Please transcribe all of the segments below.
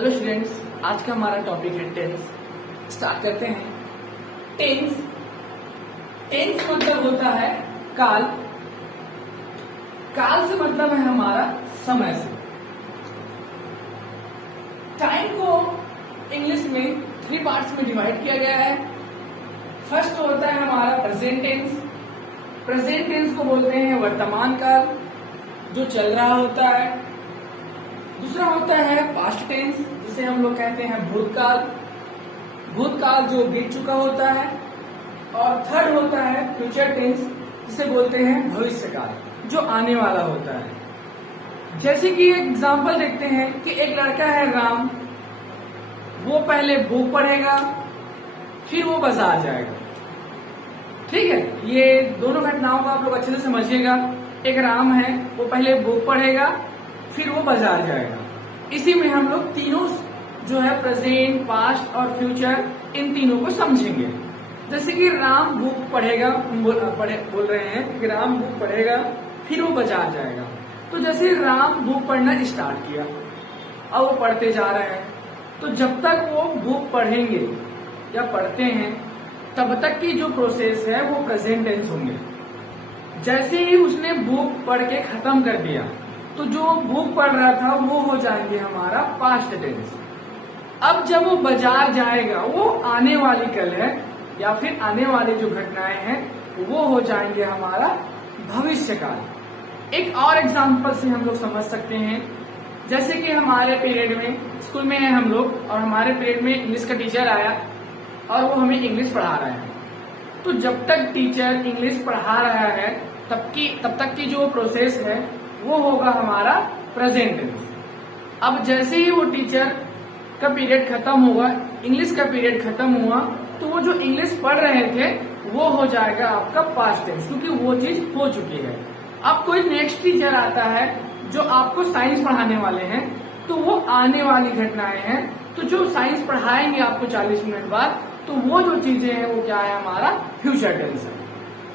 Hello students, आज का हमारा टॉपिक है टेंस। स्टार्ट करते हैं। टेंस टेंस मतलब होता है काल। काल से मतलब है हमारा समय से। टाइम को इंग्लिश में 3 पार्ट्स में डिवाइड किया गया है। फर्स्ट होता है हमारा प्रेजेंट टेंस। प्रेजेंट टेंस को बोलते हैं वर्तमान काल, जो चल रहा होता है। दूसरा होता है पास्ट टेंस, जिसे हम लोग कहते हैं भूतकाल। भूतकाल जो बीत चुका होता है। और थर्ड होता है फ्यूचर टेंस, जिसे बोलते हैं भविष्यकाल, जो आने वाला होता है। जैसे कि एक एग्जांपल देखते हैं कि एक लड़का है राम, वो पहले बुक पढ़ेगा, फिर वो बाजार जाएगा। ठीक है, ये दोनों घटनाओं को आप लोग अच्छे से समझिएगा। एक राम है, वो पहले बुक पढ़ेगा, फिर वो बाजार जाएगा। इसी में हम लोग तीनों जो है प्रेजेंट, पास्ट और फ्यूचर, इन तीनों को समझेंगे। जैसे कि राम बुक पढ़ेगा, बोल रहे हैं कि राम बुक पढ़ेगा, फिर वो बाजार जाएगा। तो जैसे राम बुक पढ़ना स्टार्ट किया, अब वो पढ़ते जा रहे हैं, तो जब तक वो बुक पढ़ेंगे या पढ़ते हैं, तब तक की जो प्रोसेस है वो प्रेजेंट टेंस होंगे। जैसे ही उसने बुक पढ़ के खत्म कर दिया, तो जो बुक पढ़ रहा था वो हो जाएंगे हमारा पास्ट टेंस। अब जब वो बाजार जाएगा, वो आने वाली कल है, या फिर आने वाली जो घटनाएं हैं वो हो जाएंगे हमारा भविष्य काल। एक और एग्जांपल से हम लोग समझ सकते हैं। जैसे कि हमारे पीरियड में, स्कूल में है हम लोग, और हमारे पीरियड में इंग्लिश का टीचर आया और वो हमें इंग्लिश पढ़ा रहा है। तो जब तक टीचर इंग्लिश पढ़ा रहा है, तब तक की जो प्रोसेस है वो होगा हमारा प्रेजेंट टेंस। अब जैसे ही वो टीचर का पीरियड खत्म होगा, इंग्लिश का पीरियड खत्म हुआ, तो वो जो इंग्लिश पढ़ रहे थे वो हो जाएगा आपका पास्ट टेंस, क्योंकि वो चीज हो चुकी है। अब कोई नेक्स्ट टीचर आता है जो आपको साइंस पढ़ाने वाले हैं, तो वो आने वाली घटनाएं हैं। तो जो साइंस पढ़ाएंगे आपको 40 मिनट बाद, तो वो जो चीजें हैं वो क्या है, हमारा फ्यूचर टेंस है।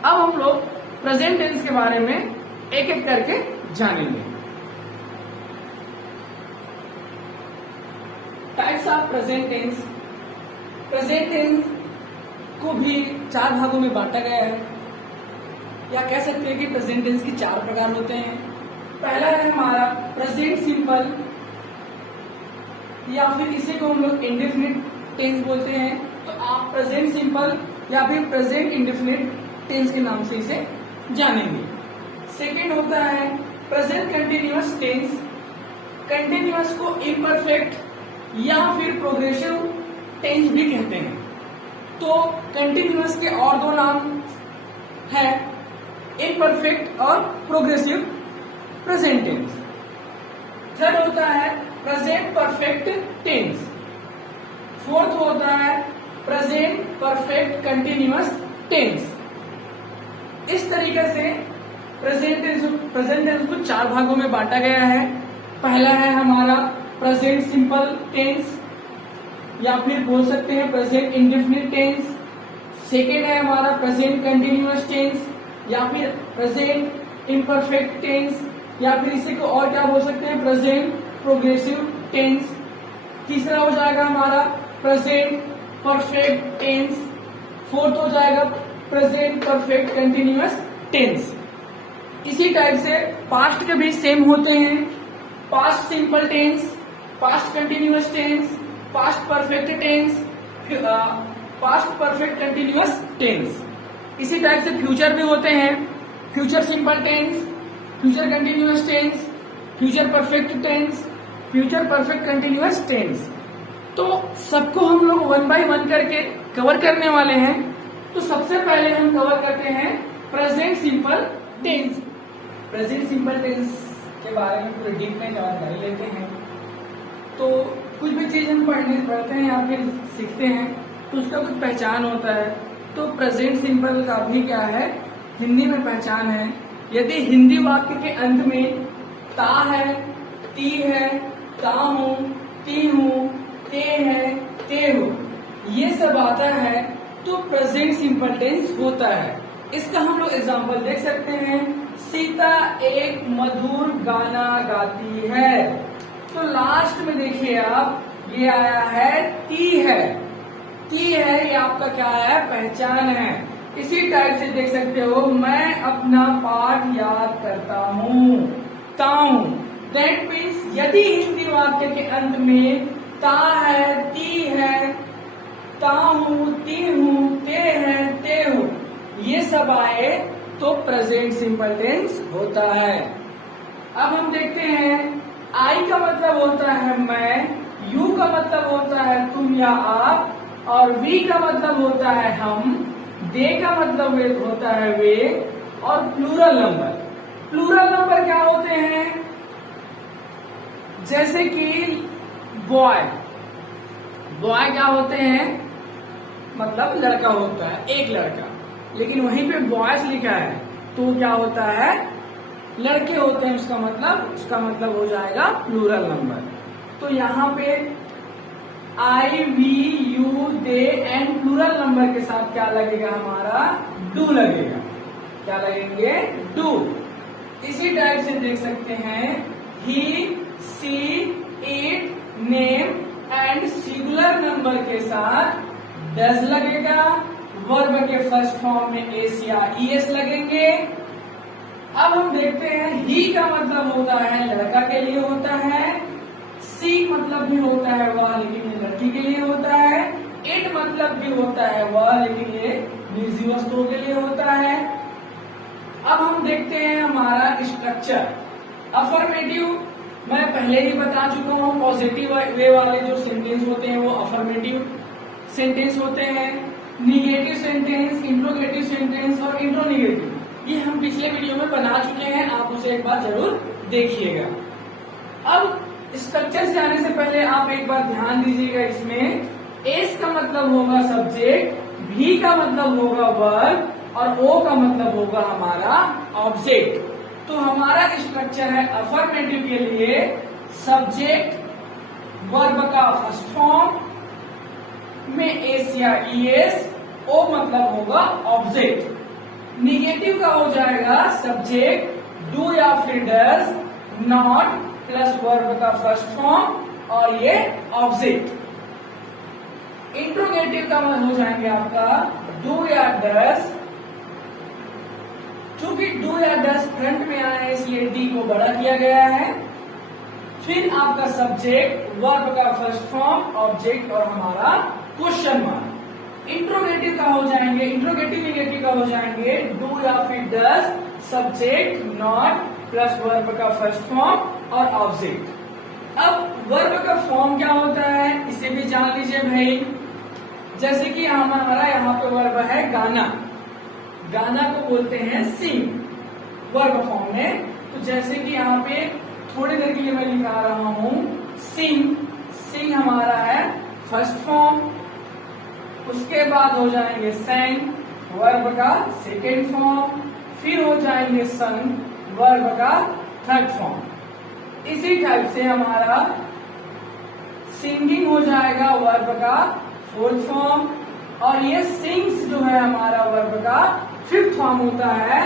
अब हम लोग प्रेजेंट टेंस के बारे में एक एक करके जानेंगे। Types of present tense. Present tense को भी 4 भागों में बांटा गया है, या कह सकते हैं कि प्रेजेंट टेंस के 4 प्रकार होते हैं। पहला है हमारा प्रेजेंट सिंपल, या फिर इसे को हम लोग इंडेफिनिट टेंस बोलते हैं। तो आप प्रेजेंट सिंपल या फिर प्रेजेंट इंडेफिनिट टेंस के नाम से इसे जानेंगे। सेकेंड होता है प्रेजेंट कंटिन्यूअस टेंस। कंटिन्यूअस को इम्परफेक्ट या फिर प्रोग्रेसिव टेंस भी कहते हैं। तो कंटिन्यूअस के और 2 नाम है, इम्परफेक्ट और प्रोग्रेसिव प्रेजेंट टेंस। थर्ड होता है प्रेजेंट परफेक्ट टेंस। फोर्थ होता है प्रेजेंट परफेक्ट कंटिन्यूअस टेंस। इस तरीके से प्रेजेंट टेंस को 4 भागों में बांटा गया है। पहला है हमारा प्रेजेंट सिंपल टेंस, या फिर बोल सकते हैं प्रेजेंट इंडेफिनिट टेंस। सेकेंड है हमारा प्रेजेंट कंटिन्यूअस टेंस, या फिर प्रेजेंट इम्परफेक्ट टेंस, या फिर इसी को और क्या बोल सकते हैं, प्रेजेंट प्रोग्रेसिव टेंस। तीसरा हो जाएगा हमारा प्रेजेंट परफेक्ट टेंस। फोर्थ हो जाएगा प्रेजेंट परफेक्ट कंटिन्यूअस टेंस। इसी टाइप से पास्ट के भी सेम होते हैं। Past simple tense, past continuous tense, past perfect tense, past perfect continuous tense. इसी टाइप से फ्यूचर भी होते हैं। Future simple tense, future continuous tense, future perfect tense, future perfect continuous tense. तो सबको हम लोग 1 बाय 1 करके कवर करने वाले हैं। तो सबसे पहले हम कवर करते हैं present simple tense. Present simple tense के बारे में पूरे डीप में जानकारी लेते हैं। तो कुछ भी चीज हम पढ़ते हैं या फिर सीखते हैं, तो उसका कुछ पहचान होता है। तो प्रेजेंट सिंपल का भी क्या है, हिंदी में पहचान है। यदि हिंदी वाक्य के अंत में ता है, ती है, ता हूं, ती हूं, ते है, ते हो, ये सब आता है, तो प्रेजेंट सिंपल टेंस होता है। इसका हम लोग एग्जाम्पल देख सकते हैं। सीता एक मधुर गाना गाती है। तो लास्ट में देखिए आप ये आया है ती है। ती है ये आपका क्या है, पहचान है। इसी टाइप से देख सकते हो, मैं अपना पाठ याद करता हूँ, ताऊं। दैट मीन्स यदि हिंदी वाक्य के अंत में ता है, ती है, ताहूं, ती हूं, ते है, ते हूं, ये सब आए तो प्रेजेंट सिंपल टेंस होता है। अब हम देखते हैं, आई का मतलब होता है मैं, यू का मतलब होता है तुम या आप, और वी का मतलब होता है हम, दे का मतलब होता है वे, और प्लूरल नंबर। प्लूरल नंबर क्या होते हैं, जैसे कि बॉय। बॉय क्या होते हैं, मतलब लड़का होता है, एक लड़का, लेकिन वहीं पे बॉयज लिखा है तो क्या होता है, लड़के होते हैं, उसका मतलब हो जाएगा प्लूरल नंबर। तो यहाँ पे I, we, you, they and plural number के साथ क्या लगेगा, हमारा डू लगेगा। क्या लगेंगे, डू। इसी टाइप से देख सकते हैं, he, she, it, name and singular number के साथ डज लगेगा। वर्ब के फर्स्ट फॉर्म में एस या ईएस लगेंगे। अब हम देखते हैं, ही का मतलब होता है लड़का के लिए होता है, सी मतलब भी होता है वह, लेकिन ये लड़की के लिए होता है, इट मतलब भी होता है वह, लेकिन ये निजी वस्तुओं के लिए होता है। अब हम देखते हैं हमारा स्ट्रक्चर। अफर्मेटिव मैं पहले ही बता चुका हूं, पॉजिटिव वे वाले जो सेंटेंस होते हैं वो अफर्मेटिव सेंटेंस होते हैं। निगेटिव सेंटेंस, इंट्रोगेटिव सेंटेंस और इंट्रोनिगेटिव, ये हम पिछले वीडियो में बना चुके हैं, आप उसे एक बार जरूर देखिएगा। अब स्ट्रक्चर से जाने से पहले आप एक बार ध्यान दीजिएगा, इसमें एस का मतलब होगा सब्जेक्ट, भी का मतलब होगा वर्ब, और ओ का मतलब होगा हमारा ऑब्जेक्ट। तो हमारा स्ट्रक्चर है अफर्मेटिव के लिए सब्जेक्ट वर्ब का फर्स्ट फॉर्म में एस या ईएस, ओ मतलब होगा ऑब्जेक्ट। निगेटिव का हो जाएगा सब्जेक्ट डू या फिर डज, नॉट प्लस वर्ब का फर्स्ट फॉर्म और ये ऑब्जेक्ट। इंट्रोगेटिव का हो जाएंगे आपका डू या डज, चूंकि डू या डज फ्रंट में आया है इसलिए डी को बड़ा किया गया है। फिर आपका सब्जेक्ट वर्ब का फर्स्ट फॉर्म ऑब्जेक्ट और हमारा क्वेश्चन मार्क। इंट्रोगेटिव का हो जाएंगे, इंट्रोगेटिव निगेटिव का हो जाएंगे डू या फिर does, subject not plus verb का फर्स्ट फॉर्म और ऑब्जेक्ट। अब वर्ब का फॉर्म क्या होता है इसे भी जान लीजिए भाई। जैसे कि हमारा यहाँ पे वर्ब है गाना, गाना को बोलते हैं सिंग वर्ब फॉर्म में। तो जैसे कि यहाँ पे थोड़ी देर के लिए मैं लिखा रहा हूं सिंग, सिंग हमारा है फर्स्ट फॉर्म, उसके बाद हो जाएंगे sang वर्ब का सेकेंड फॉर्म, फिर हो जाएंगे सन वर्ब का थर्ड फॉर्म। इसी टाइप से हमारा सिंगिंग हो जाएगा वर्ब का फोर्थ फॉर्म, और ये सिंग्स जो है हमारा वर्ब का फिफ्थ फॉर्म होता है,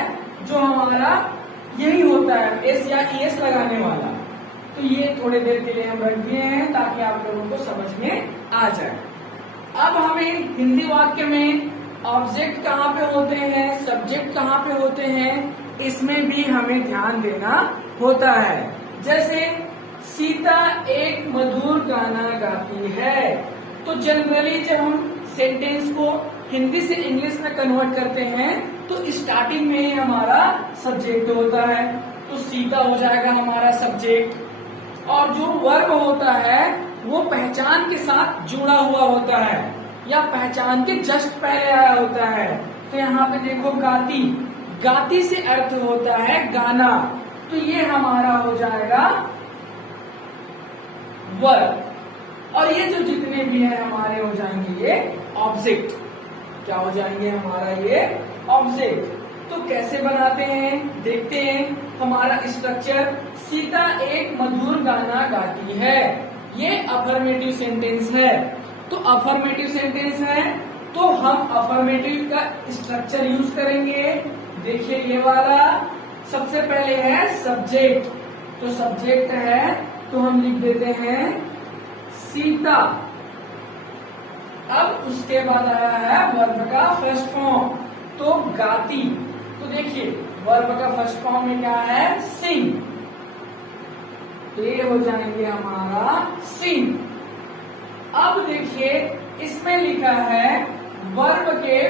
जो हमारा यही होता है एस या ईएस लगाने वाला। तो ये थोड़ी देर के लिए हम रख दिए हैं ताकि आप लोगों को समझ में आ जाए। अब हमें हिंदी वाक्य में ऑब्जेक्ट कहाँ पे होते हैं, सब्जेक्ट कहाँ पे होते हैं, इसमें भी हमें ध्यान देना होता है। जैसे सीता एक मधुर गाना गाती है, तो जनरली जब हम सेंटेंस को हिंदी से इंग्लिश में कन्वर्ट करते हैं तो स्टार्टिंग में ही हमारा सब्जेक्ट होता है, तो सीता हो जाएगा हमारा सब्जेक्ट, और जो वर्ब होता है वो पहचान के साथ जुड़ा हुआ होता है या पहचान के जस्ट पहले आया होता है। तो यहाँ पे देखो गाती, गाती से अर्थ होता है गाना, तो ये हमारा हो जाएगा वर्ब, और ये जो जितने भी हैं हमारे हो जाएंगे ये ऑब्जेक्ट। क्या हो जाएंगे हमारा ये ऑब्जेक्ट। तो कैसे बनाते हैं देखते हैं। हमारा स्ट्रक्चर सीता एक मधुर गाना गाती है, ये अफर्मेटिव सेंटेंस है। तो अफर्मेटिव सेंटेंस है तो हम अफर्मेटिव का स्ट्रक्चर यूज करेंगे। देखिए ये वाला सबसे पहले है सब्जेक्ट, तो सब्जेक्ट है तो हम लिख देते हैं सीता। अब उसके बाद आया है वर्ब का फर्स्ट फॉर्म, तो गाती। तो देखिए वर्ब का फर्स्ट फॉर्म में क्या है, सिंग। तो ये हो जाएंगे हमारा सिंग। अब देखिए इसमें लिखा है वर्ब के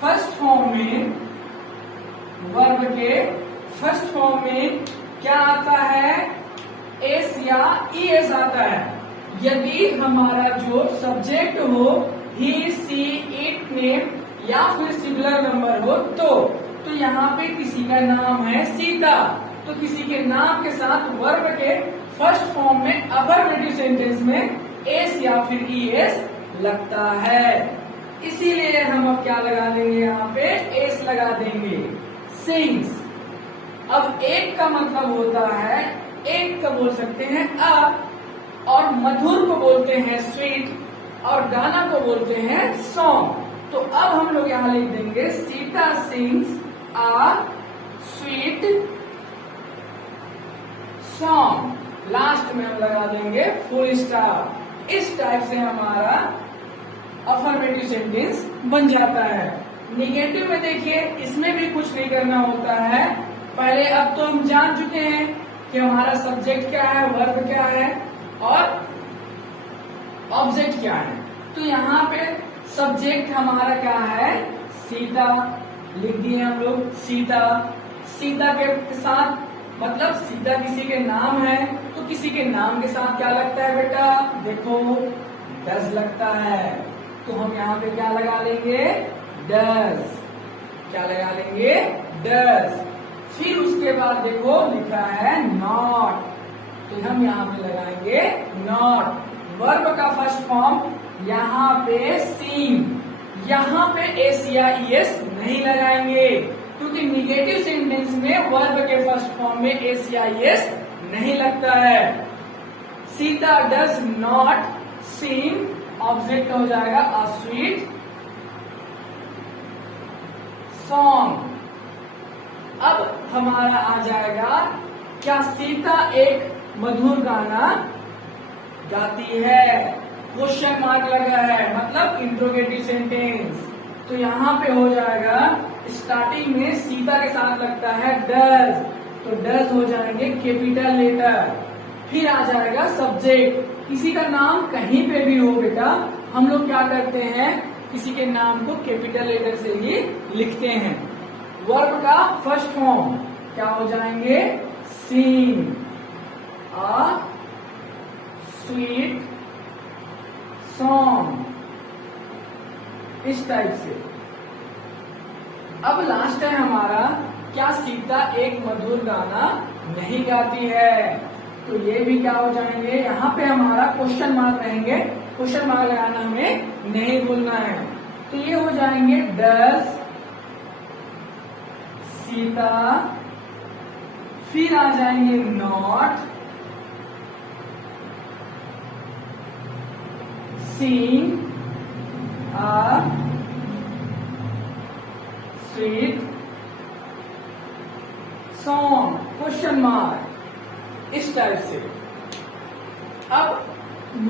फर्स्ट फॉर्म में, वर्ब के फर्स्ट फॉर्म में क्या आता है, एस या ईएस आता है। यदि हमारा जो सब्जेक्ट हो ही, सी, इट, नेम या फिर सिंगुलर नंबर हो तो यहाँ पे किसी का नाम है सीता, तो किसी के नाम के साथ वर्ब के फर्स्ट फॉर्म में अफर्मेटिव सेंटेंस में एस या फिर ईएस लगता है। इसीलिए हम अब क्या लगा देंगे, यहाँ पे एस लगा देंगे, सिंग्स। अब एक का मतलब होता है, एक का बोल सकते हैं अ, और मधुर को बोलते हैं स्वीट, और गाना को बोलते हैं सॉन्ग। तो अब हम लोग यहाँ लिख देंगे Sita sings a sweet song. Last में हम लगा देंगे फुल स्टॉप। इस टाइप से हमारा अफर्मेटिव सेंटेंस बन जाता है। निगेटिव में देखिए इसमें भी कुछ नहीं करना होता है। पहले अब तो हम जान चुके हैं कि हमारा सब्जेक्ट क्या है, वर्ब क्या है और ऑब्जेक्ट क्या है। तो यहाँ पे सब्जेक्ट हमारा क्या है, सीता लिख दिए हम लोग, सीता। सीता के साथ मतलब सीता किसी के नाम है, तो किसी के नाम के साथ क्या लगता है बेटा, देखो डज लगता है। तो हम यहाँ पे क्या लगा लेंगे, डज। क्या लगा लेंगे, डज। फिर उसके बाद देखो लिखा है नॉट, तो हम यहाँ पे लगाएंगे नॉट। वर्ब का फर्स्ट फॉर्म यहाँ पे सीम, यहाँ पे एस या ईएस नहीं लगाएंगे, क्योंकि निगेटिव सेंटेंस में वर्ब के फर्स्ट फॉर्म में एस या ईएस नहीं लगता है। Sita does not sing, object हो जाएगा अ स्वीट सॉन्ग। अब हमारा आ जाएगा, क्या सीता एक मधुर गाना गाती है, क्वेश्चन मार्क लगा है, मतलब इंट्रोगेटिव सेंटेंस। तो यहाँ पे हो जाएगा, स्टार्टिंग में सीता के साथ लगता है डज, तो डज हो जाएंगे कैपिटल लेटर। फिर आ जाएगा सब्जेक्ट। किसी का नाम कहीं पे भी हो बेटा, हम लोग क्या करते हैं, किसी के नाम को कैपिटल लेटर से ही लिखते हैं। वर्ब का फर्स्ट फॉर्म क्या हो जाएंगे, सिंग अ स्वीट सॉन्ग, इस टाइप से। अब लास्ट है हमारा, क्या सीता एक मधुर गाना नहीं गाती है, तो ये भी क्या हो जाएंगे, यहाँ पे हमारा क्वेश्चन मार्क रहेंगे, क्वेश्चन मार्क लगाना हमें नहीं भूलना है। तो ये हो जाएंगे डज सीता, फिर आ जाएंगे not sing a sweet song, question mark, इस टाइप से। अब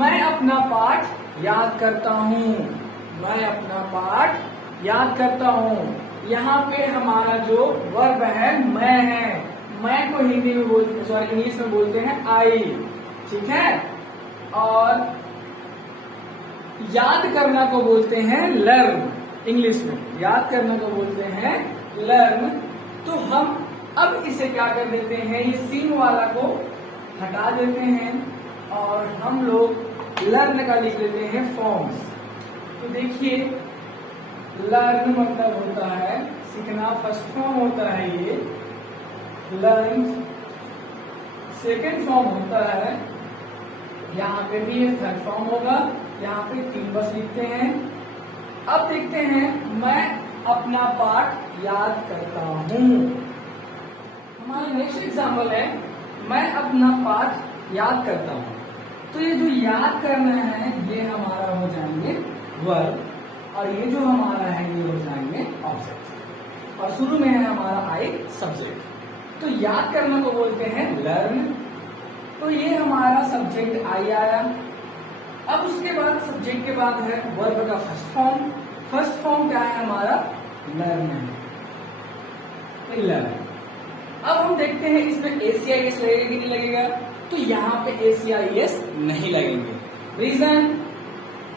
मैं अपना पाठ याद करता हूँ, मैं अपना पाठ याद करता हूँ। यहाँ पे हमारा जो वर्ब है मैं है, मैं को हिंदी में बोलते, सॉरी इंग्लिश में बोलते हैं आई, ठीक है। और याद करना को बोलते हैं लर्न, इंग्लिश में याद करने को बोलते हैं लर्न। तो हम अब इसे क्या कर देते हैं, ये सिंग वाला को हटा देते हैं और हम लोग लर्न का लिख देते हैं फॉर्म्स। तो देखिए लर्न मतलब होता है सीखना, फर्स्ट फॉर्म होता है ये लर्न। सेकेंड फॉर्म होता है, यहाँ पे भी ये थर्ड फॉर्म होगा, यहाँ पे 3 बस लिखते हैं। अब देखते हैं, मैं अपना पाठ याद करता हूँ। हमारा नेक्स्ट एग्जाम्पल है, मैं अपना पाठ याद करता हूँ। तो ये जो याद करना है ये हमारा हो जाएंगे वर्ब, और ये जो हमारा है ये हो जाएंगे ऑब्जेक्ट, और शुरू में है हमारा आई सब्जेक्ट। तो याद करने को बोलते हैं लर्न। तो ये हमारा सब्जेक्ट आई आया। अब उसके बाद सब्जेक्ट के बाद है वर्ब का फर्स्ट फॉर्म। फर्स्ट फॉर्म क्या है हमारा? लर्न है, लर्न। अब हम देखते हैं इसमें एसीआईएस लगेगा कि नहीं लगेगा। तो यहाँ पे एसीआईएस नहीं लगेंगे। Reason,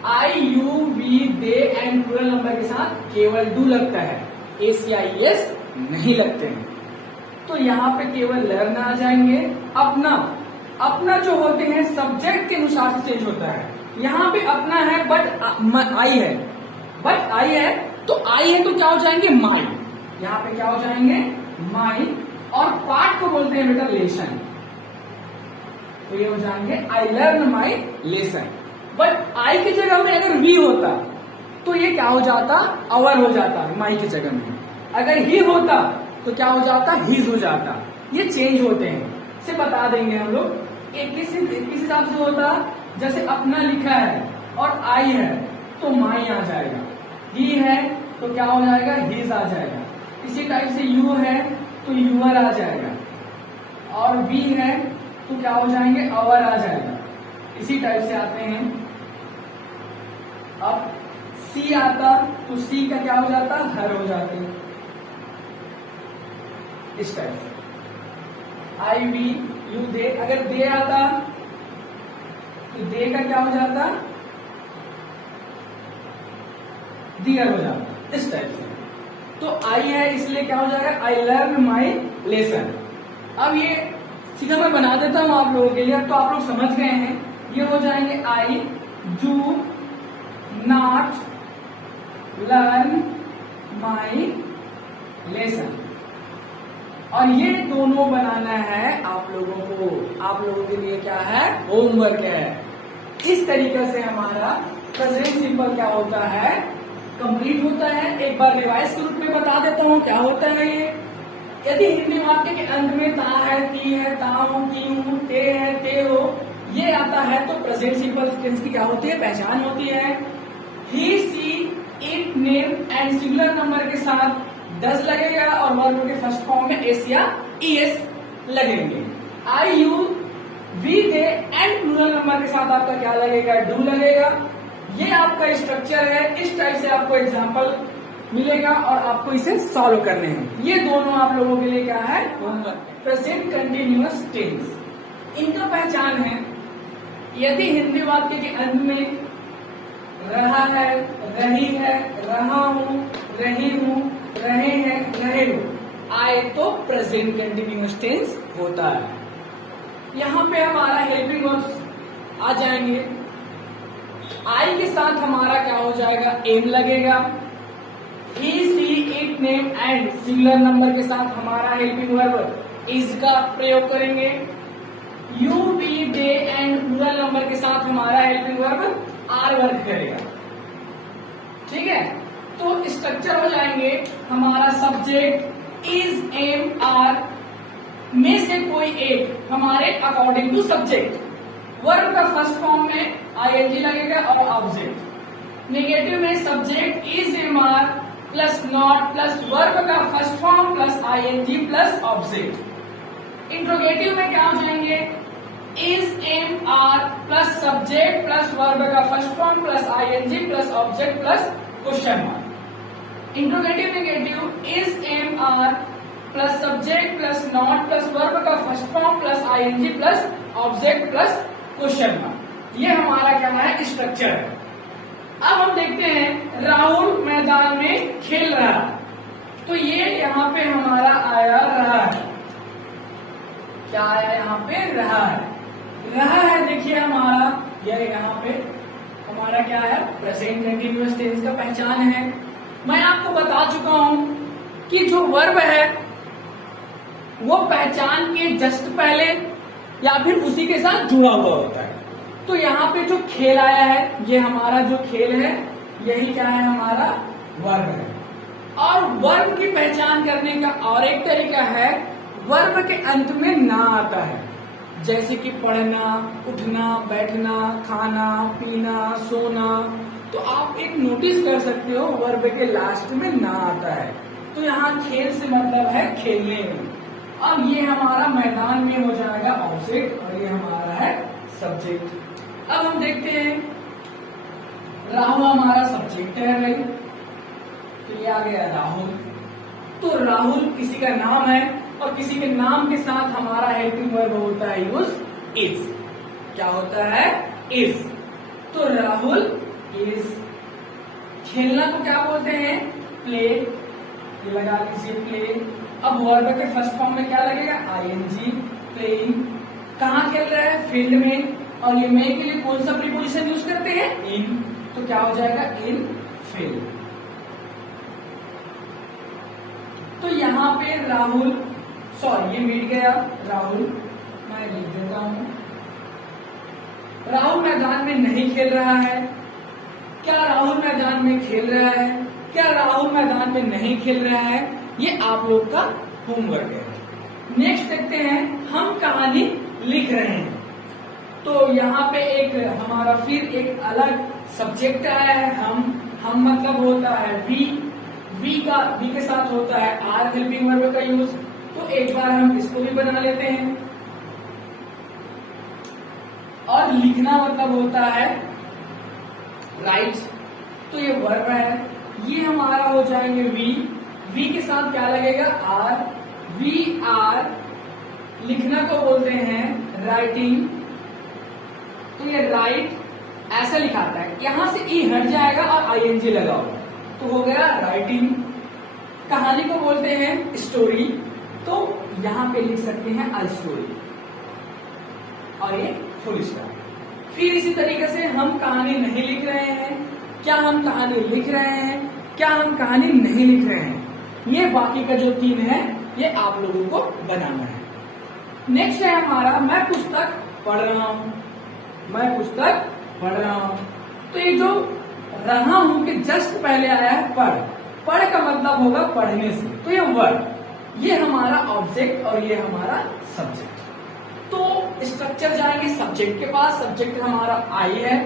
I you we they and plural number के साथ केवल डू लगता है, एसीआईएस नहीं लगते हैं। तो यहाँ पे केवल लर्न आ जाएंगे। अपना जो होते हैं सब्जेक्ट के अनुसार से चेंज होता है। यहाँ पे अपना है बट आई है, तो आई है तो क्या हो जाएंगे? माई। यहाँ पे क्या हो जाएंगे? माई। और पार्ट को बोलते हैं बेटा लेसन, तो ये हो जाएंगे I learn my lesson. But I की जगह में अगर वी होता तो ये क्या हो जाता? अवर हो जाता माई की जगह में। अगर ही होता तो क्या हो जाता? हिज हो जाता। ये चेंज होते हैं, से बता देंगे हम लोग। किस हिसाब से होता? जैसे अपना लिखा है और आई है तो माई आ जाएगा, ही है तो क्या हो जाएगा? हिज आ जाएगा। इसी टाइप से यू है तो यूअर आ जाएगा, और वी है तो क्या हो जाएंगे? अवर आ जाएगा। इसी टाइप से आते हैं। अब सी आता तो सी का क्या हो जाता? हर हो जाते हैं। इस टाइप से आई वी यू दे। अगर दे आता तो दे का क्या हो जाता? दियर हो जाता। इस टाइप से। तो आई है इसलिए क्या हो जाएगा? I learn my lesson. अब ये सीधा मैं बना देता हूं आप लोगों के लिए, तो आप लोग समझ गए हैं। ये हो जाएंगे I do not learn my lesson. और ये दोनों बनाना है आप लोगों को। आप लोगों के लिए क्या है? होमवर्क है। इस तरीके से हमारा प्रेजेंट सिंपल क्या होता है? कंप्लीट होता है। एक बार रिवाइज के रूप में बता देता हूँ क्या होता है ये। यदि हिंदी वाक्य के अंत में ता है, ती है, ता हूं, की हूं, ते है, ते हो, ये आता है तो प्रेजेंट सिंपल टेंस की क्या होती है? पहचान होती है। He, she, it, name and singular number के साथ डज लगेगा और वर्ब के फर्स्ट फॉर्म में एस या ईएस लगेंगे। I you we they and plural number के साथ आपका क्या लगेगा? डू लगेगा। ये आपका स्ट्रक्चर है। इस टाइप से आपको एग्जाम्पल मिलेगा और आपको इसे सॉल्व करने हैं। ये दोनों आप लोगों के लिए क्या है? Present continuous tense. इनका पहचान है, यदि हिंदी वाक्य के अंत में रहा है, रही है, रहा हूं, रही हूं, रहे हैं, रहे हो आए तो प्रेजेंट कंटिन्यूअस टेंस होता है। यहाँ पे हमारा हेल्पिंग वर्ब्स आ जाएंगे। आई के साथ हमारा क्या हो जाएगा? एम लगेगा। He, she, it, name and singular number के साथ हमारा हेल्पिंग वर्ब इज का प्रयोग करेंगे। You, we, they and plural number के साथ हमारा हेल्पिंग वर्ब आर वर्क करेगा। ठीक है, तो स्ट्रक्चर हो जाएंगे हमारा सब्जेक्ट इज, एम, आर में से कोई एक हमारे अकॉर्डिंग टू सब्जेक्ट। वर्ब का फर्स्ट फॉर्म में आईएनजी लगेगा और ऑब्जेक्ट। नेगेटिव में subject is, am, are plus not plus verb का first form plus ING plus object. Interrogative में क्या हो जाएंगे? Is, am, are plus subject plus verb का first form plus ING plus object plus question mark. Interrogative negative is, am, are plus subject plus not plus verb का first form plus ING plus object plus question mark. ये हमारा क्या है? Structure है। अब हम देखते हैं राहुल मैदान में खेल रहा, तो ये यहाँ पे हमारा आया रहा है। क्या आया यहाँ पे? रहा है। रहा है देखिए हमारा यह यहाँ पे हमारा क्या है? प्रेजेंट कंटिन्यूअस टेंस का पहचान है। मैं आपको बता चुका हूं कि जो वर्ब है वो पहचान के जस्ट पहले या फिर उसी के साथ जुड़ा हुआ होता है। तो यहाँ पे जो खेल आया है, ये हमारा जो खेल है यही क्या है? हमारा वर्ब है। और वर्ब की पहचान करने का और एक तरीका है, वर्ब के अंत में ना आता है, जैसे कि पढ़ना, उठना, बैठना, खाना, पीना, सोना। तो आप एक नोटिस कर सकते हो वर्ब के लास्ट में ना आता है। तो यहाँ खेल से मतलब है खेलने में। अब ये हमारा मैदान में हो जाएगा ऑब्जेक्ट और ये हमारा है सब्जेक्ट। अब हम देखते हैं राहुल हमारा सब्जेक्ट है भाई, तो ये आ गया राहुल। तो राहुल किसी का नाम है और किसी के नाम के साथ हमारा हेल्पिंग वर्ब होता है यूज इज। क्या होता है? इज। तो राहुल इज। खेलना को क्या बोलते हैं? प्ले। ये लगा लीजिए प्ले। अब वर्ब के फर्स्ट फॉर्म में क्या लगेगा? ING, playing. कहाँ खेल रहा है? फील्ड में। और ये में के लिए कौन सा प्रीपोजिशन यूज करते हैं? इन। तो क्या हो जाएगा? इन फील्ड। तो यहाँ पे राहुल, सॉरी ये मिट गया, राहुल मैं लिख देता हूं। राहुल मैदान में नहीं खेल रहा है। क्या राहुल मैदान में खेल रहा है? क्या राहुल मैदान में नहीं खेल रहा है? ये आप लोग का होमवर्क है। नेक्स्ट देखते हैं, हम कहानी लिख रहे हैं। तो यहाँ पे एक हमारा फिर एक अलग सब्जेक्ट आया है, हम मतलब होता है वी के साथ होता है आर हेल्पिंग वर्ब का यूज। तो एक बार हम इसको भी बना लेते हैं। और लिखना मतलब होता है राइट। तो ये वर्ब है, ये हमारा हो जाएंगे वी के साथ क्या लगेगा? आर। We are. लिखना को बोलते हैं राइटिंग। तो ये राइट ऐसा लिखाता है, यहां से ई हट जाएगा और आईएनजी लगाओ तो हो गया राइटिंग। कहानी को बोलते हैं स्टोरी। तो यहां पे लिख सकते हैं अ स्टोरी और ये फुल स्टॉप। फिर इसी तरीके से हम कहानी नहीं लिख रहे हैं, क्या हम कहानी लिख रहे हैं, क्या हम कहानी नहीं लिख रहे हैं, ये बाकी का जो 3 है ये आप लोगों को बनाना है। नेक्स्ट है हमारा मैं पुस्तक पढ़ रहा हूं। मैं पुस्तक पढ़ रहा हूं। तो ये जो रहा हूं के जस्ट पहले आया है पढ़। पढ़ का मतलब होगा पढ़ने से। तो ये वर्ब, ये हमारा ऑब्जेक्ट और ये हमारा सब्जेक्ट। तो स्ट्रक्चर जाएंगे सब्जेक्ट के पास। सब्जेक्ट हमारा आई है,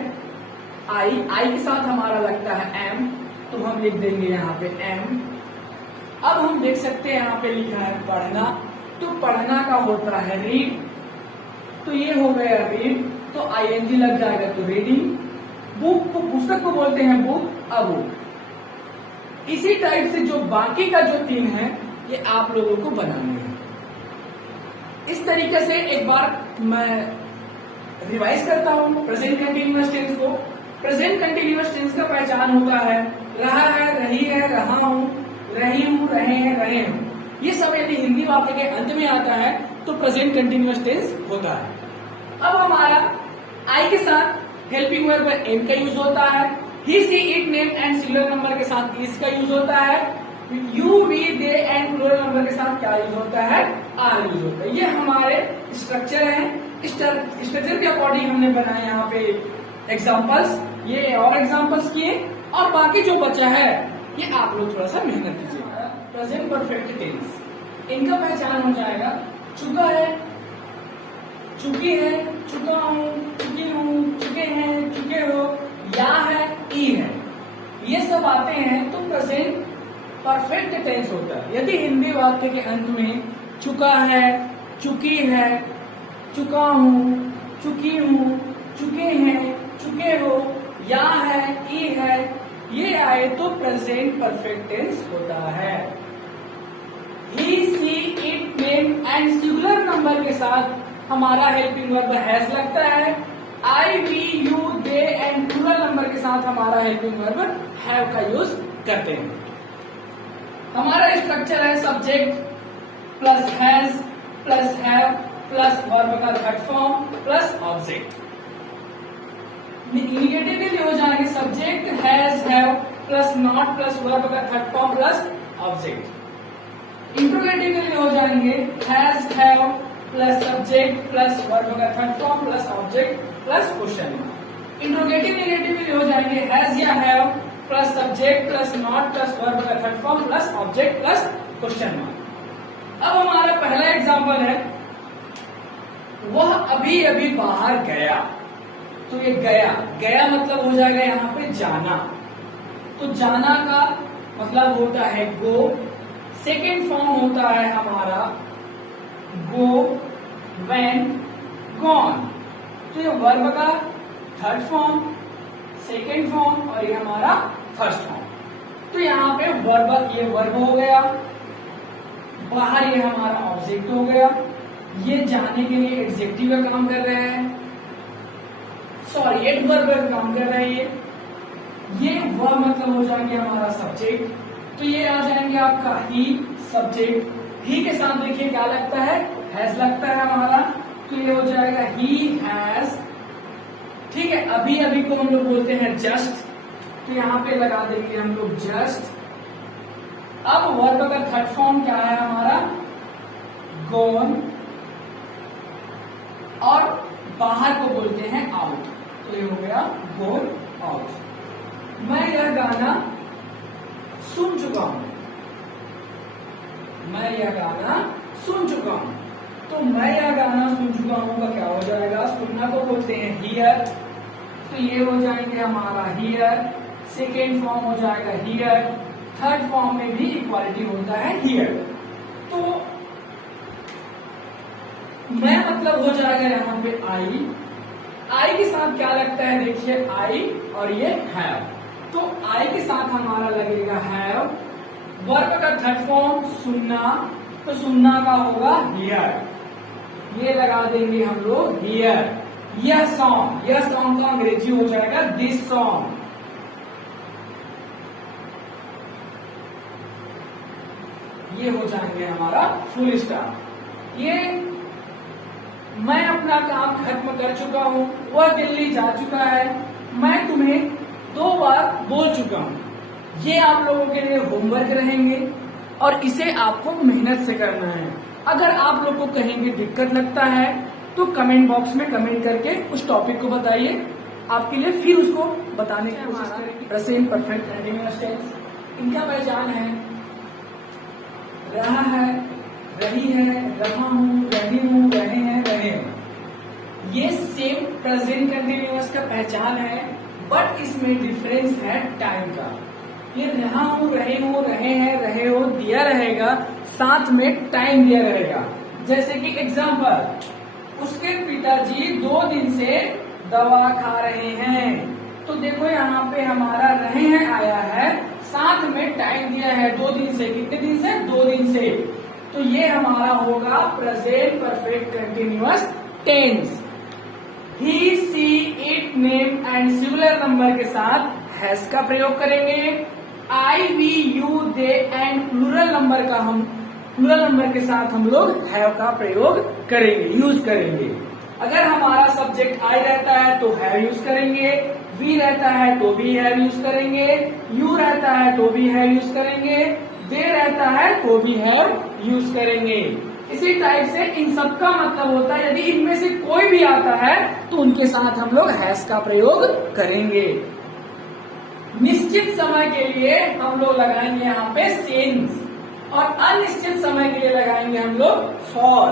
आई के साथ हमारा लगता है एम, तो हम लिख देंगे यहाँ पे एम। अब हम देख सकते हैं यहाँ पे लिखा है पढ़ना। तो पढ़ना का होता है रीड। तो ये हो गया रीड, तो आईएनजी लग जाएगा तो रीडिंग। बुक को, पुस्तक को बोलते हैं बुक, अ बुक। इसी टाइप से जो बाकी का जो 3 है ये आप लोगों को बनाने हैं। इस तरीके से एक बार मैं रिवाइज करता हूं प्रेजेंट कंटिन्यूअस टेंस को। प्रेजेंट कंटिन्यूअस टेंस का पहचान होता है रहा है, रही है, रहा हूं, रही हूं, रहे हैं, रहे हूं। ये सब यदि हिंदी वाक्य के अंत में आता है तो प्रेजेंट कंटिन्यूअस टेंस होता है। अब हमारा आई के साथ हेल्पिंग वर्ब एम का यूज होता है। He, she, it, name and singular number के साथ इज का यूज होता है। You, we, they and plural number के साथ क्या यूज होता है? आर यूज होता है। ये हमारे स्ट्रक्चर है। स्ट्रक्चर के अकॉर्डिंग हमने बनाए यहाँ पे एग्जाम्पल्स, ये और एग्जाम्पल्स किए, और बाकी जो बचा है ये आप लोग थोड़ा सा मेहनत कीजिएगा। प्रेजेंट परफेक्ट टेंस, इनका पहचान हो जाएगा चुका है, चुकी है, चुका हूं, चुकी हूं, चुके हैं, चुके हो, या है, ई है, ये सब आते हैं तो प्रेजेंट परफेक्ट टेंस होता है। यदि हिंदी वाक्य के अंत में चुका है, चुकी है, चुका हूं, चुकी हूं, चुके हैं, चुके हो, या है, ई है, ये आए तो प्रेजेंट परफेक्ट टेंस होता है। He, she, it, name and singular number के साथ हमारा हेल्पिंग वर्ब हैज लगता है। I, we, you, they and plural number के साथ हमारा हेल्पिंग वर्ब हैव का यूज करते हैं। हमारा स्ट्रक्चर है subject plus has plus have plus verb का third form plus object. Negatively हो जाएंगे subject has have plus not plus verb का third form plus object. Interrogatively हो जाएंगे has have plus subject plus verb का third form plus object plus question. Interrogative negatively हो जाएंगे has या have plus subject plus not plus verb का third form plus object plus question mark. अब हमारा पहला एग्जांपल है वह अभी अभी बाहर गया। तो ये गया, गया मतलब हो जाएगा यहाँ पे जाना। तो जाना का मतलब होता है गो। सेकेंड फॉर्म होता है हमारा गो, वेन, गॉन। तो ये वर्ब का थर्ड फॉर्म सेकेंड फॉर्म और ये हमारा फर्स्ट फॉर्म। तो यहाँ पे वर्ब, ये वर्ब हो गया, बाहर ये हमारा ऑब्जेक्ट हो गया, ये जाने के लिए एडजेक्टिव का काम कर रहे हैं, सॉरी एडवर्ब का काम कर रहे हैं। ये वर्ब मतलब हो जाएंगे हमारा सब्जेक्ट, तो ये आ जाएंगे आपका ही सब्जेक्ट। ही के साथ देखिए क्या लगता है, हैज लगता है हमारा, तो ये हो जाएगा ही हैज। ठीक है, अभी अभी को हम लोग बोलते हैं जस्ट, तो यहाँ पे लगा देंगे हम लोग जस्ट। अब वर्ब का थर्ड फॉर्म क्या है हमारा, गोन, और बाहर को बोलते हैं आउट, तो ये हो गया गोन आउट। मैं यह गाना सुन चुका हूं, मैं यह गाना सुन चुका हूं, तो मैं यह गाना सुन चुका हूं का क्या हो जाएगा, सुनना को बोलते हैं हियर, तो ये हो जाएंगे हमारा हियर। सेकेंड फॉर्म हो जाएगा हियर, थर्ड फॉर्म में भी इक्वालिटी होता है हियर। तो मैं मतलब हो जाएगा यहाँ पे आई, आई के साथ क्या लगता है देखिए आई और ये हैव, तो आई के साथ हमारा लगेगा हैव। वर्ब का थर्ड फॉर्म सुनना, तो सुनना का होगा हियर, ये लगा देंगे हम लोग हियर। यह सॉन्ग का अंग्रेजी हो जाएगा दिस सॉन्ग। ये हो जाएंगे हमारा फुल स्टॉप। ये मैं अपना काम खत्म कर चुका हूं, वह दिल्ली जा चुका है, मैं तुम्हें 2 बार बोल चुका हूं। ये आप लोगों के लिए होमवर्क रहेंगे और इसे आपको मेहनत से करना है। अगर आप लोग को कहीं भी दिक्कत लगता है तो कमेंट बॉक्स में कमेंट करके उस टॉपिक को बताइए, आपके लिए फिर उसको बताने की कोशिश करेंगे। प्रेजेंट परफेक्ट कंटीन्यूअस टेंस, इनका पहचान है रहा है, रही है, रहा हूं, रही हूं, रहे हैं, रहे हैं। ये सेम प्रेजेंट कंटीन्यूअस का पहचान है, बट इसमें डिफरेंस है टाइम का। ये रहा हूं, रहे हो, रहे हैं, रहे हो दिया रहेगा, साथ में टाइम दिया रहेगा। जैसे कि एग्जाम्पल, उसके पिताजी 2 दिन से दवा खा रहे हैं, तो देखो यहाँ पे हमारा रहे हैं आया है, साथ में टाइम दिया है 2 दिन से। कितने दिन से, 2 दिन से। तो ये हमारा होगा present perfect continuous tense. He, she, it, name and singular number के साथ हैज का प्रयोग करेंगे। I, we, you, they and plural number के साथ हम लोग हैव का प्रयोग करेंगे, यूज करेंगे। अगर हमारा सब्जेक्ट आई रहता है तो हैव यूज करेंगे, वी रहता है तो भी हैव यूज करेंगे, यू रहता है तो भी हैव यूज करेंगे, दे रहता है तो भी हैव यूज करेंगे। इसी टाइप से इन सब का मतलब होता है यदि इनमें से कोई भी आता है तो उनके साथ हम लोग हैज का प्रयोग करेंगे। निश्चित समय के लिए हम लोग लगाएंगे यहाँ पे सिंस, और अनिश्चित समय के लिए लगाएंगे हम लोग फॉर।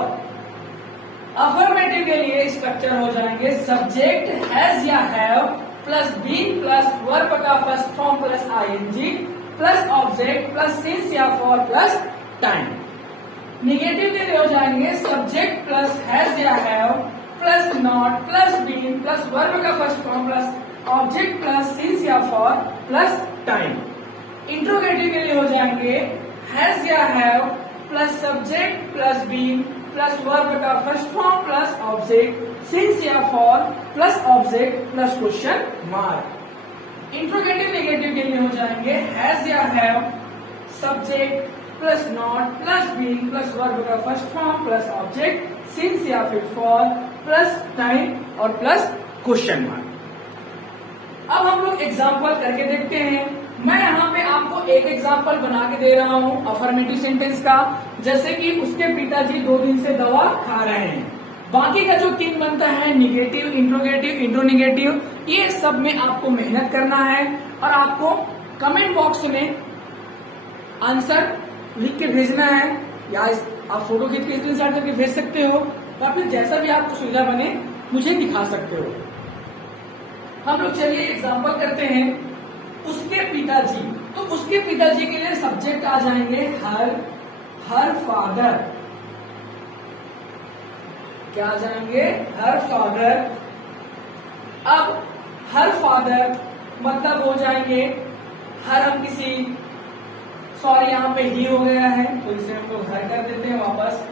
अफर्मेटिव के लिए स्ट्रक्चर हो जाएंगे सब्जेक्ट हैज या have plus been plus verb का first form plus ING plus object plus since या फॉर प्लस टाइम। निगेटिव के लिए हो जाएंगे सब्जेक्ट प्लस हैज या have plus not plus been plus verb का first form plus object plus since या for plus time. Interrogative के लिए हो जाएंगे हैज या have plus subject plus been plus verb का first form plus object since या for plus object plus question mark. Interrogative negative के लिए हो जाएंगे हैज या have subject plus not plus been plus verb का first form plus object since या फिर फॉर प्लस टाइम और प्लस क्वेश्चन मार्क। अब हम लोग एग्जाम्पल करके देखते हैं। मैं यहाँ पे आपको एक एग्जाम्पल बना के दे रहा हूँ अफर्मेटिव सेंटेंस का, जैसे कि उसके पिताजी 2 दिन से दवा खा रहे हैं। बाकी का जो 3 बनता है निगेटिव, इंट्रोगेटिव, इंट्रोनिगेटिव, ये सब में आपको मेहनत करना है और आपको कमेंट बॉक्स में आंसर लिख के भेजना है, या आप फोटो खींच के स्क्रीनशॉट करके भेज सकते हो, या फिर जैसा भी आपको सुविधा बने मुझे दिखा सकते हो। हम लोग चलिए एग्जाम्पल करते हैं। उसके पिताजी, तो उसके पिताजी के लिए सब्जेक्ट आ जाएंगे हर फादर। क्या आ जाएंगे? Her father. अब हर फादर मतलब हो जाएंगे हर हम किसी, सॉरी यहाँ पे ही हो गया है तो इसे हम लोग हर कर देते हैं वापस।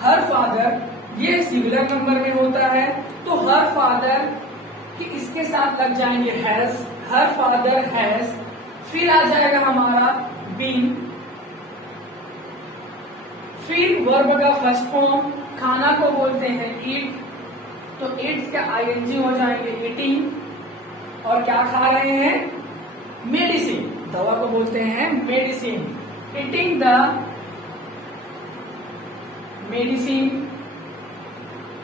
हर फादर, ये सिंगुलर नंबर में होता है तो हर फादर कि इसके साथ लग जाएंगे हैज, हर फादर हैज, फिर आ जाएगा हमारा बीन, फिर वर्ब का फर्स्ट फॉर्म, खाना को बोलते हैं ईट, तो ईट्स का आईएनजी हो जाएंगे ईटिंग, और क्या खा रहे हैं, मेडिसिन, दवा को बोलते हैं मेडिसिन, ईटिंग द मेडिसिन।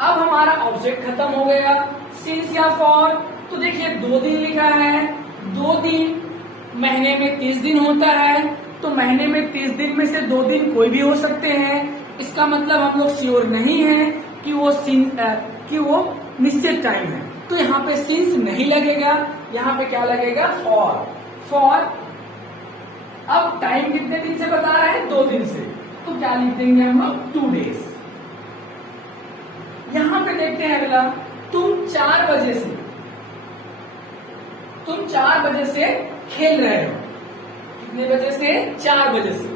अब हमारा ऑब्जेक्ट खत्म हो गया। सिंस या फॉर, तो देखिए 2 दिन लिखा है, 2 दिन, महीने में 30 दिन होता है तो महीने में 30 दिन में से 2 दिन कोई भी हो सकते हैं। इसका मतलब हम लोग श्योर नहीं है कि वो निश्चित टाइम है, तो यहाँ पे सिंस नहीं लगेगा, यहाँ पे क्या लगेगा, फॉर। अब टाइम कितने दिन से बता रहे हैं, 2 दिन से, तो क्या लिख देंगे हम लोग, 2 days। यहां पे देखते हैं अगला, तुम 4 बजे से खेल रहे हो, कितने बजे से, 4 बजे से,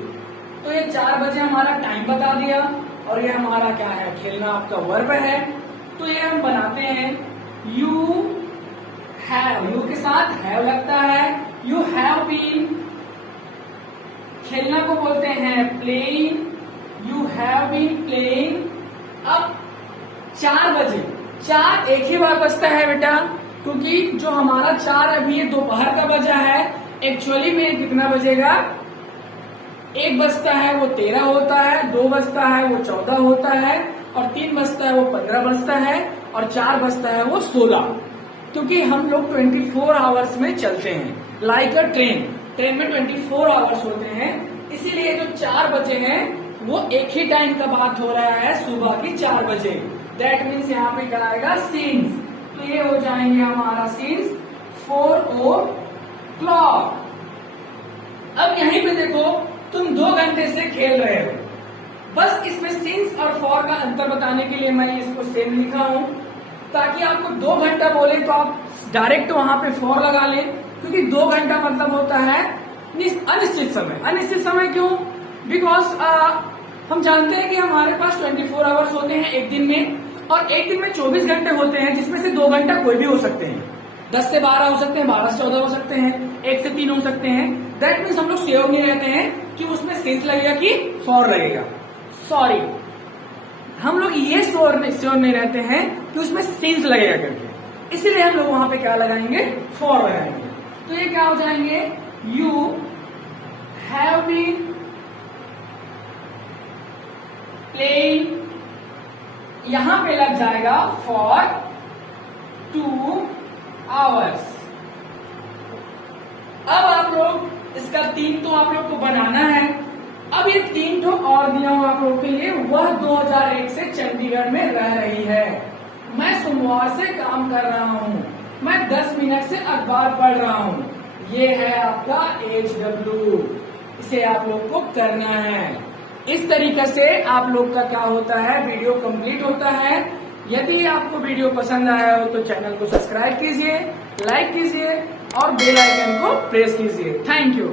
तो ये 4 बजे हमारा टाइम बता दिया, और ये हमारा क्या है, खेलना आपका वर्ब है, तो ये हम बनाते हैं यू हैव, यू के साथ हैव लगता है, यू हैव बीन, खेलना को बोलते हैं playing, you have been playing. अब 4 बजे, 4 एक ही बार बजता है बेटा, क्योंकि जो हमारा 4 अभी दोपहर का बजा है, एक्चुअली में कितना बजेगा, 1 बजता है वो 13 होता है, 2 बजता है वो 14 होता है, और 3 बजता है वो 15 बजता है, और 4 बजता है वो 16, क्योंकि हम लोग 24 आवर्स में चलते हैं, लाइक अ ट्रेन में 24 आवर्स होते हैं, इसीलिए जो 4 बजे हैं वो एक ही टाइम का बात हो रहा है, सुबह की 4 बजे। दैट मीन्स यहाँ पे क्या आएगा, सिंस, तो ये हो जाएंगे हमारा सिंस 4 o'clock। अब यहीं पे देखो, तुम 2 घंटे से खेल रहे हो, बस इसमें सिंस और फॉर का अंतर बताने के लिए मैं इसको सेम लिखा हूं, ताकि आपको 2 घंटा बोले तो आप डायरेक्ट वहां पे फॉर लगा लें, क्योंकि 2 घंटा मतलब होता है अनिश्चित समय। अनिश्चित समय क्यों, बिकॉज हम जानते हैं कि हमारे पास 24 आवर्स होते हैं एक दिन में, और एक दिन में 24 घंटे होते हैं, जिसमें से 2 घंटा कोई भी हो सकते हैं, 10 से 12 हो सकते हैं, 12 से 14 हो सकते हैं, 1 से 3 हो सकते हैं। दैट मीन्स हम लोग श्योर नहीं रहते हैं कि उसमें सिंस लगेगा कि फॉर लगेगा, सॉरी, हम लोग ये श्योर नहीं रहते हैं कि उसमें सिंस लगेगा करके, इसीलिए हम लोग वहां पे क्या लगाएंगे, फॉर लगाएंगे। तो ये क्या हो जाएंगे, यू हैव बीन प्लेइंग, यहां पे लग जाएगा फॉर 2 hours। अब आप लोग इसका 3 तो आप लोग को बनाना है। अब ये 3 तो और दिया हूं आप लोगों के लिए, वह 2001 से चंडीगढ़ में रह रही है, मैं सोमवार से काम कर रहा हूं, मैं 10 मिनट से अखबार पढ़ रहा हूं, ये है आपका HW, इसे आप लोग को करना है। इस तरीके से आप लोग का क्या होता है, वीडियो कंप्लीट होता है। यदि आपको वीडियो पसंद आया हो तो चैनल को सब्सक्राइब कीजिए, लाइक कीजिए और बेल आइकन को प्रेस कीजिए। Thank you.